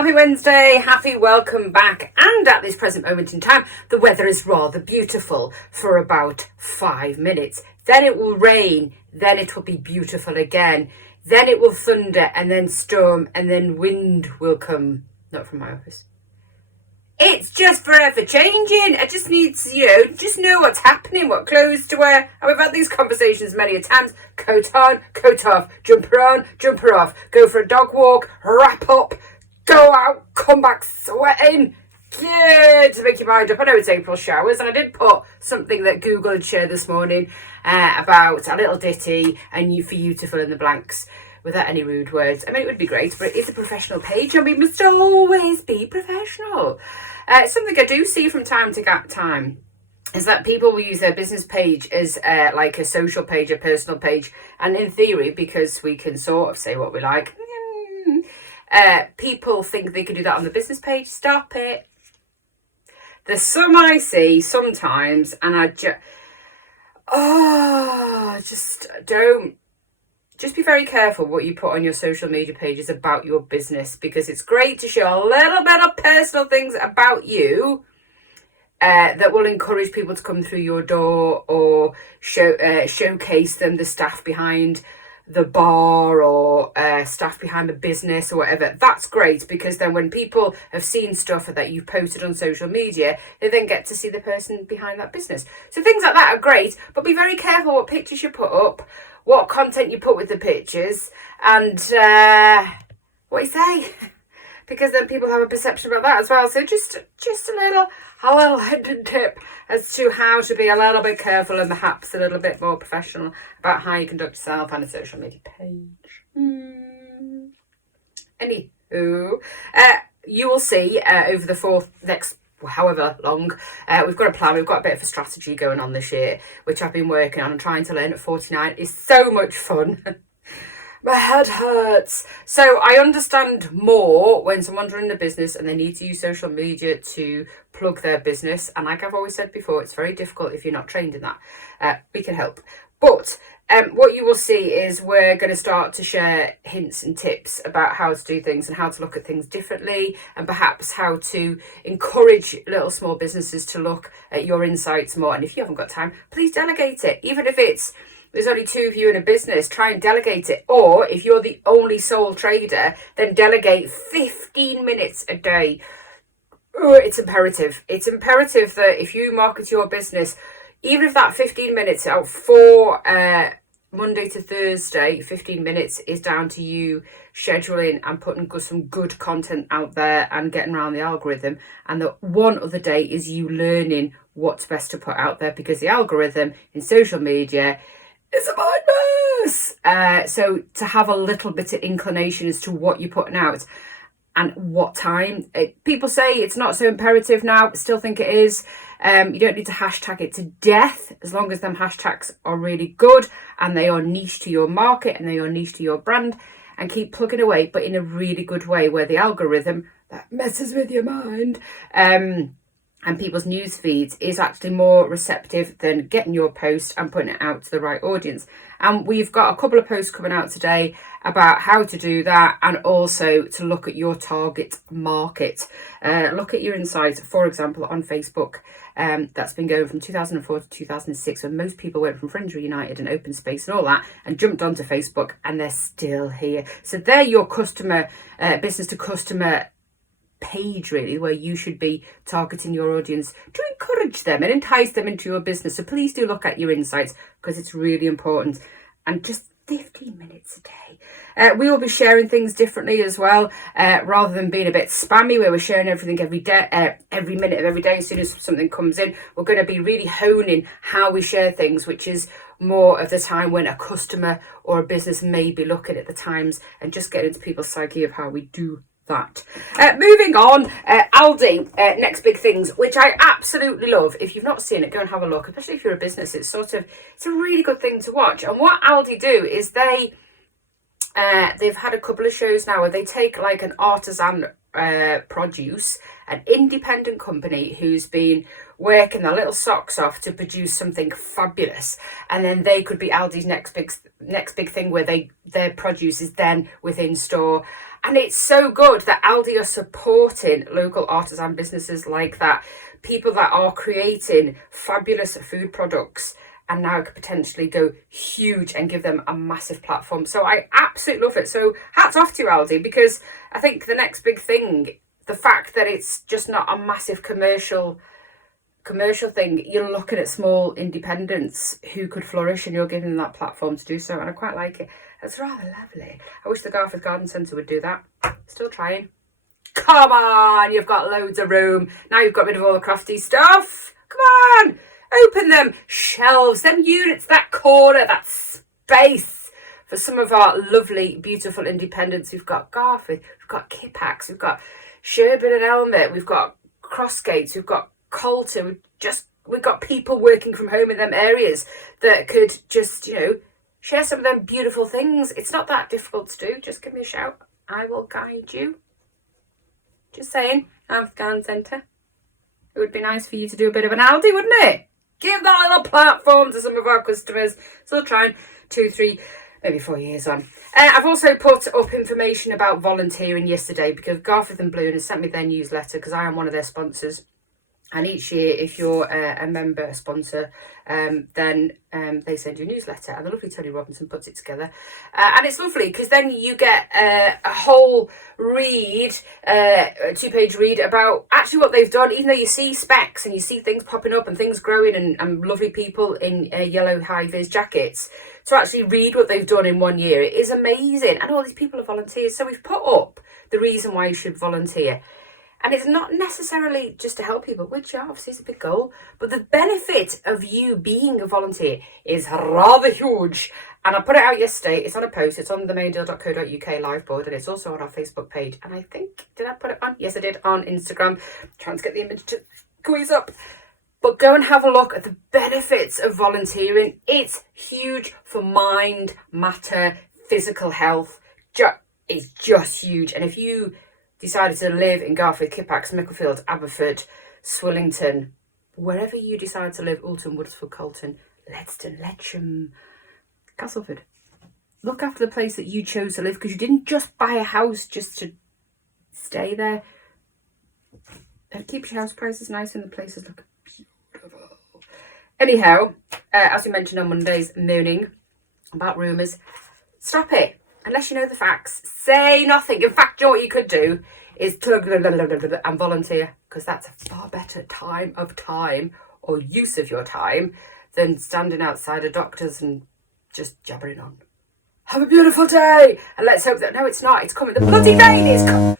Happy Wednesday, happy welcome back. And at this present moment in time, the weather is rather beautiful for about 5 minutes. Then it will rain, then it will be beautiful again. Then it will thunder and then storm and then wind will come. Not from my office. It's just forever changing. I just need to, just know what's happening, what clothes to wear. And we've had these conversations many a times. Coat on, coat off, jumper on, jumper off. Go for a dog walk, wrap up, go out, come back sweating. Good to make your mind up. I know it's April showers, and I did put something that Google had shared this morning about a little ditty and for you to fill in the blanks without any rude words. I mean, it would be great, but it is a professional page and we must always be professional. Something I do see from time to time is that people will use their business page as like a social page, a personal page. And in theory, because we can sort of say what we like, people think they can do that on the business page. Stop it. There's some I see sometimes and I just don't. Just be very careful what you put on your social media pages about your business, because it's great to show a little bit of personal things about you that will encourage people to come through your door, or showcase the staff behind the bar, or staff behind the business or whatever. That's great, because then when people have seen stuff that you've posted on social media, they then get to see the person behind that business. So things like that are great, but be very careful what pictures you put up, what content you put with the pictures, and what you say, because then people have a perception about that as well. So just a little hidden tip as to how to be a little bit careful and perhaps a little bit more professional about how you conduct yourself on a social media page. Anywho, you will see over the next however long, we've got a plan, we've got a bit of a strategy going on this year, which I've been working on and trying to learn at 49. Is so much fun. My head hurts. So I understand more when someone's running a business and they need to use social media to plug their business. And like I've always said before, it's very difficult if you're not trained in that. We can help. But what you will see is we're going to start to share hints and tips about how to do things and how to look at things differently, and perhaps how to encourage little small businesses to look at your insights more. And if you haven't got time, please delegate it. Even if there's only 2 of you in a business, try and delegate it. Or if you're the only sole trader, then delegate 15 minutes a day. It's imperative. It's imperative that if you market your business, even if that 15 minutes out for Monday to Thursday, 15 minutes is down to you scheduling and putting some good content out there and getting around the algorithm. And the one other day is you learning what's best to put out there, because the algorithm in social media is a madness. So to have a little bit of inclination as to what you're putting out and what time. People say it's not so imperative now, but still think it is. You don't need to hashtag it to death, as long as them hashtags are really good and they are niche to your market and they are niche to your brand, and keep plugging away, but in a really good way where the algorithm that messes with your mind and people's news feeds is actually more receptive than getting your post and putting it out to the right audience. And we've got a couple of posts coming out today about how to do that, and also to look at your target market. Look at your insights, for example, on Facebook. That's been going from 2004 to 2006, when most people went from Friends Reunited and Open Space and all that and jumped onto Facebook, and they're still here. So they're your customer, business to customer page, really, where you should be targeting your audience to encourage them and entice them into your business. So please do look at your insights, because it's really important. And just 15 minutes a day. We will be sharing things differently as well, rather than being a bit spammy where we're sharing everything every day, every minute of every day. As soon as something comes in, we're going to be really honing how we share things, which is more of the time when a customer or a business may be looking at the times, and just get into people's psyche of how we do that. Moving on, Aldi, next big things, which I absolutely love. If you've not seen it, go and have a look, especially if you're a business. It's a really good thing to watch. And what Aldi do is they've had a couple of shows now where they take like an artisan produce, an independent company who's been working their little socks off to produce something fabulous, and then they could be Aldi's next big thing, where their produce is then within store. And it's so good that Aldi are supporting local artisan businesses like that, people that are creating fabulous food products and now could potentially go huge and give them a massive platform. So I absolutely love it. So hats off to you, Aldi, because I think the next big thing, the fact that it's just not a massive commercial thing, you're looking at small independents who could flourish and you're giving them that platform to do so, and I quite like it. It's rather lovely. I wish the Garforth Garden Centre would do that. Still trying. Come on, you've got loads of room. Now you've got rid of all the crafty stuff. Come on, open them shelves, them units, that corner, that space for some of our lovely, beautiful independents. We've got Garforth, we've got Kippax, we've got Sherburn and Elmet, we've got Crossgates, we've got Colton. We've got people working from home in them areas that could just, share some of them beautiful things. It's not that difficult to do. Just give me a shout. I will guide you. Just saying, Garforth Garden Centre. It would be nice for you to do a bit of an Aldi, wouldn't it? Give that little platform to some of our customers. Still trying 2, 3, maybe 4 years on. I've also put up information about volunteering yesterday because Garforth and Bloom has sent me their newsletter because I am one of their sponsors. And each year, if you're a member, a sponsor, then they send you a newsletter. And the lovely Tony Robinson puts it together. And it's lovely because then you get a whole read, a 2-page read about actually what they've done. Even though you see specs and you see things popping up and things growing and lovely people in yellow high-vis jackets, to actually read what they've done in 1 year, it is amazing. And all these people are volunteers. So we've put up the reason why you should volunteer. And it's not necessarily just to help people, which obviously is a big goal, but the benefit of you being a volunteer is rather huge. And I put it out yesterday. It's on a post. It's on the maindeal.co.uk live board, and it's also on our Facebook page. And I think, did I put it on? Yes, I did, on Instagram. Trying to get the image to squeeze up. But go and have a look at the benefits of volunteering. It's huge for mind, matter, physical health. It's just huge. And if you decided to live in Garforth, Kippax, Micklefield, Aberford, Swillington, wherever you decide to live, Alton, Woodsford, Colton, Ledston, Letcham, Castleford. Look after the place that you chose to live because you didn't just buy a house just to stay there. And keep your house prices nice and the places look beautiful. Anyhow, as we mentioned on Monday's moaning about rumours, stop it. Unless you know the facts, say nothing. In fact, you know what you could do is and volunteer, because that's a far better time or use of your time than standing outside a doctor's and just jabbering on. Have a beautiful day, and let's hope that no, it's not. It's coming. The bloody rain is coming.